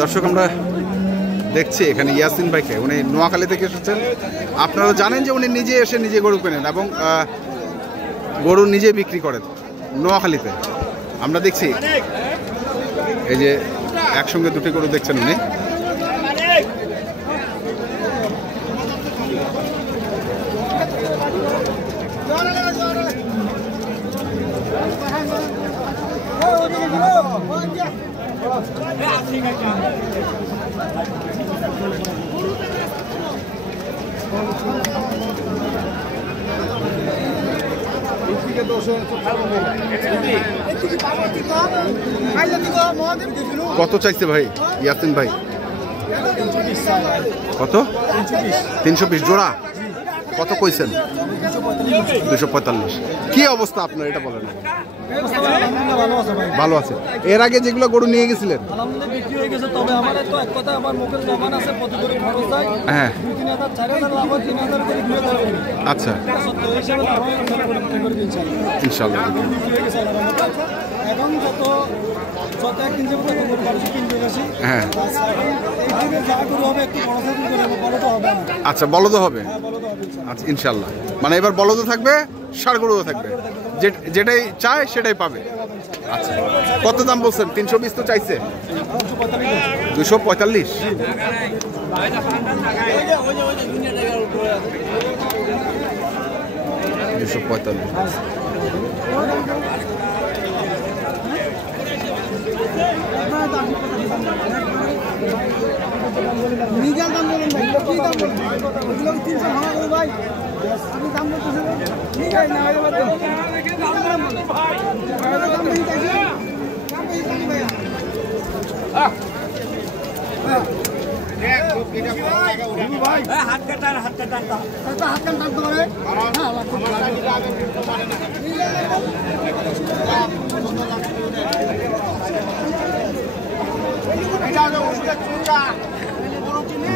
দর্শক আমরা দেখছি এখানে ইয়াসিন ভাইকে, উনি নোয়াখালী থেকে এসেছেন। আপনারা জানেন যে উনি নিজে এসে নিজে গরু কেনেন এবং গরু নিজে বিক্রি করেন নোয়াখালীতে। আমরা দেখছি এই যে একসঙ্গে দুটি গরু দেখছেন উনি। কত চাইছে ভাই ইয়াসিন ভাই? কত? 320 জোড়া। কত কইছেন? 245। কি অবস্থা আপনার এটা বলেন। ভালো আছে। এর আগে যেগুলো গরু নিয়ে গেছিলেন হ্যাঁ আচ্ছা ইনশাল্লাহ। হ্যাঁ আচ্ছা বলদ হবে। আচ্ছা ইনশাল্লাহ, মানে এবার বলদ থাকবে, ষাঁড় গরুও থাকবে, যেটাই চায় সেটাই পাবে। আচ্ছা কত দাম বলছেন? 320 তো চাইছে। 245। নিজের দাম বলুন ভাই, কি দাম বলুন? 300 ভাঙা ভাই, আপনি দাম বলতেছেন নিজের না হলে বাদ দেন। হাত কাটার হাত কাটার হাত কাটার ধরে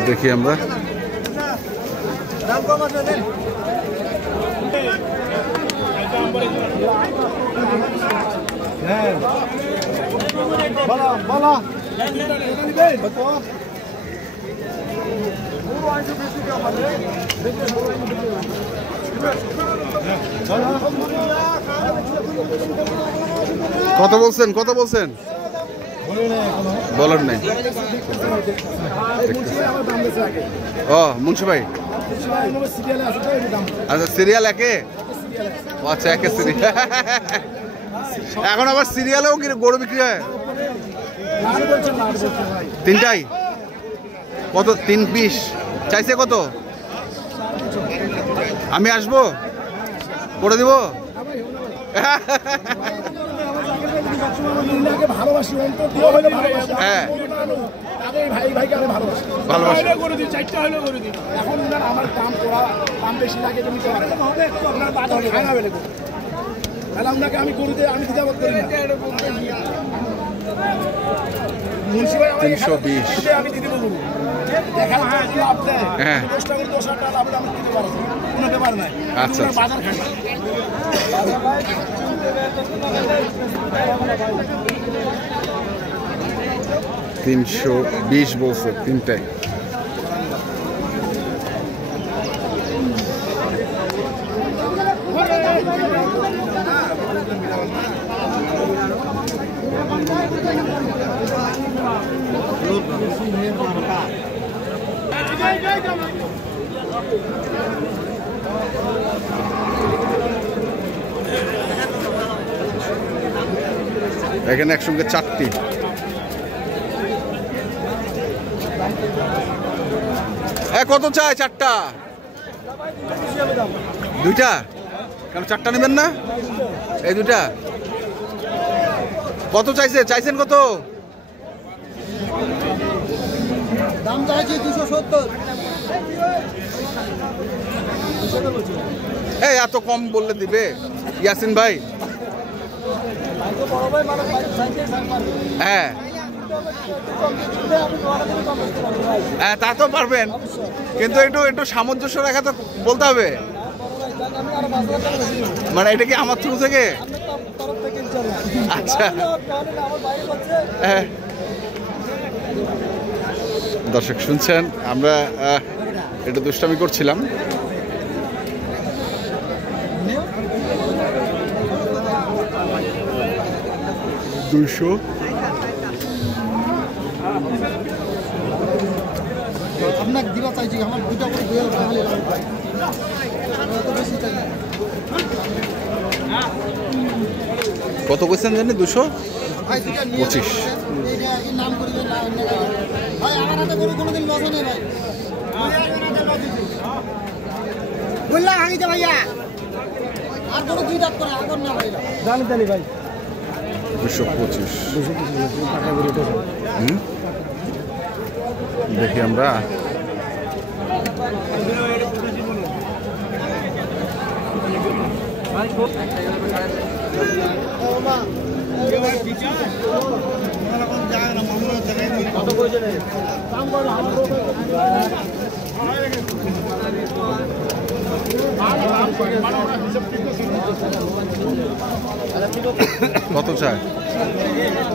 দেখি আমরা কত বলছেন? কত বলছেন? বলার নাই। ও মুন্সি ভাই, আচ্ছা সিরিয়াল একে? আচ্ছা একে সিরিয়াল। এখন আবার সিরিয়ালেও গরু বিক্রি হয়? তিনটাই? কত? 320 চাইছে। কত? আমি আসবো, করে দিব। হ্যাঁ আমি গরুতে আমি 320। আমি দিতে পারবো। দেখেন হ্যাঁ 10 টাকা 10 টাকা লাভ আমি দিতে পারবো, কোনো ব্যাপার নাই। আচ্ছা বাজার খাই 320 বলছে তিনটায়। এখানে একসঙ্গে 4টি। কত চাই? 4টা? 2টা? কেন 4টা নেবেন না? এই 2টা কত চাইছে? চাইছেন কত? দাম চাইছি 270। এই এত কম বললে দিবে ইয়াসিন ভাই? হ্যাঁ হ্যাঁ তা তো পারবেন, কিন্তু একটু একটু সামঞ্জস্য রাখা তো বলতে হবে। মানে এটা কি আমার থ্রু থেকে? আচ্ছা হ্যাঁ দর্শক শুনছেন, আমরা একটু দুষ্টামি করছিলাম। দুশো আপনাকে দিবা চাইছি আমার দুটো করে দিয়ে তাহলে কত কইছেন জানি? 225। নাম করবে না ভাই, আমার হাতে গরু কোনোদিন লস নেই ভাই, বললাম আগে ভাইয়া আর কোনো দুই দাঁত করে আগর না ভাই, জানি জানি ভাই 225। দেখি আমরা কত চায়?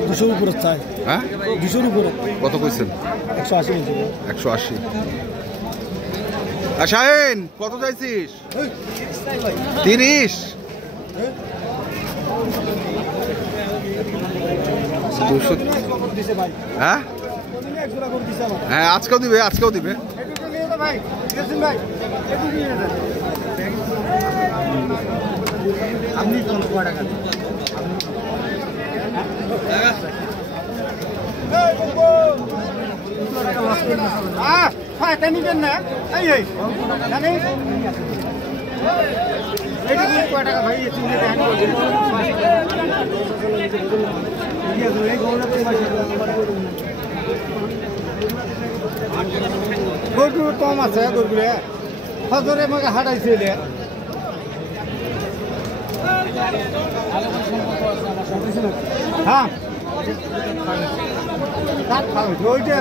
200 উপরে চাই। হ্যাঁ 200 উপরে। কত কইছেন? 180 বলছি। 180। শাহিন কত চাইছিস? 30। 200। হ্যাঁ হ্যাঁ, আজকেও দিবে, আজকেও দিবে। আপনি কোন টাকা নিবেন না? এই জানি এটা কি কয় টাকা ভাই? গরু কম আছে, গরুগুলো হজরে আমাকে হাঁটাইছে। হ্যাঁ ওইটা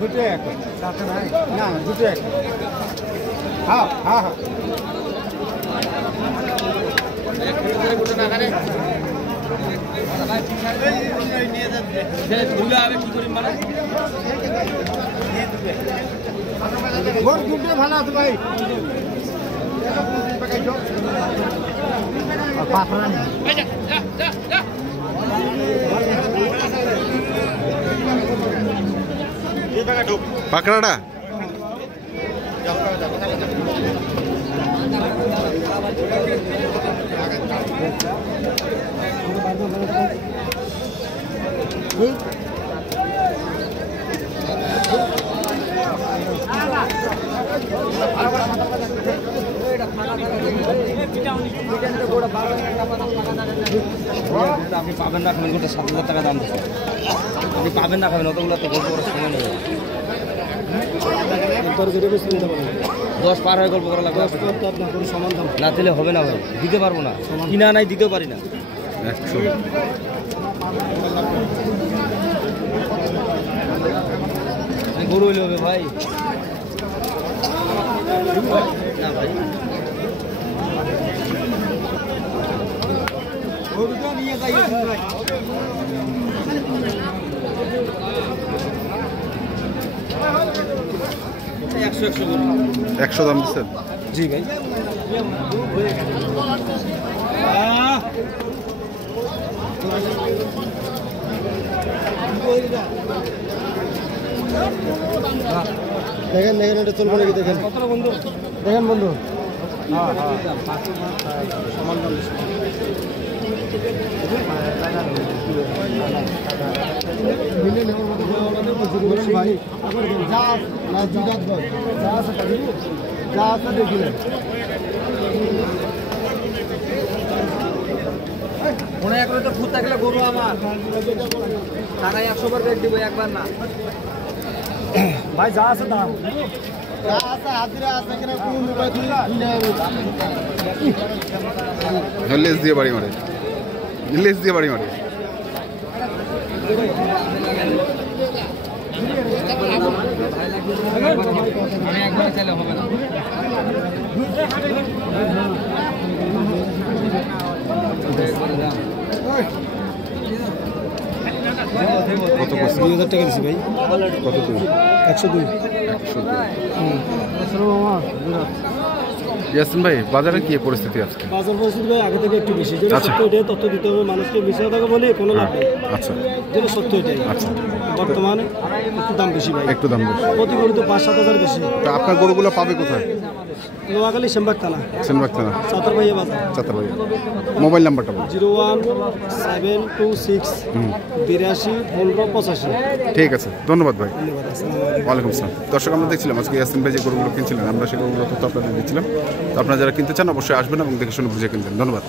দুটো এক না, দুটো এক। হ্যাঁ হ্যাঁ হ্যাঁ দুটো ভালো আছে ভাই। পাকড়াটা আপনি পাবেন না, খাবেন গোটা 7,000 টাকা দাম দিচ্ছে। আপনি পাবেন না, খাবেন অতগুলো তো গল্প করার সময় নেই। 10 পার হয়ে গল্প করা লাগবে না, দিলে হবে না ভাই, দিতে পারবো না, কিনা নাই দিতেও পারি না। 100। গরু হইলে হবে ভাই না ভাই। গরুটা নিয়ে যাই ভাই। 100 দাম দিচ্ছেন? জি ভাই। দেখেন দেখেন, এটা চলবে নাকি? দেখেন দেখেন বন্ধু। হ্যাঁ হ্যাঁ সমান দাম ভাই। যা না দুজাত বল যা আছে যা আছে দেখিলেন। মনে একবার তো খুঁত থাকলে গরু আমার টাকায় 100 বার ব্যাগ দিব, একবার না ভাই। যা আছে দাম যা আছে হাজিরা আছে, এখানে কোনো মোবাইল লেস দিয়ে বাড়ি মারে, লেস দিয়ে বাড়ি মারে। মানে একবার চাইলে হবে না। কত করছে? 2000 টাকা দিছি ভাই। কত দুই? 102। 102। ইয়াসিন ভাই, বাজারে কি পরিস্থিতি আজকে? বাজার পরিস্থিতি ভাই আগে থেকে একটু বেশি। যেটা আচ্ছা। সত্য এটাই তথ্য দিতে হবে মানুষকে, মিশা টাকা বলে কোনো লাভ নেই। আচ্ছা যেটা সত্য এটাই। আচ্ছা, বর্তমানে একটু দাম বেশি ভাই। একটু দাম বেশি। প্রতি গরুতে 5-7 হাজার বেশি। তা আপনার গরুগুলো পাবে কোথায়? নোয়াখালী শ্যামবাগ থানা, সেনবাগ থানা, চাতরভাইয়া বাজার। চাতারবাড়ি। মোবাইল নাম্বারটা বলুন। 01726 82 15 85। ঠিক আছে, ধন্যবাদ ভাই। ধন্যবাদ। আসসালামু আলাইকুম। ওয়ালাইকুম আসসালাম। দর্শক, আমরা দেখছিলাম আজকে ইয়াসিন ভাই যে গরুগুলো কিনছিলেন, আমরা সেই গরুগুলো তথ্য আপনাদের দিচ্ছিলাম। তো আপনারা যারা কিনতে চান অবশ্যই আসবেন এবং দেখে শুনে বুঝে কিনবেন। ধন্যবাদ।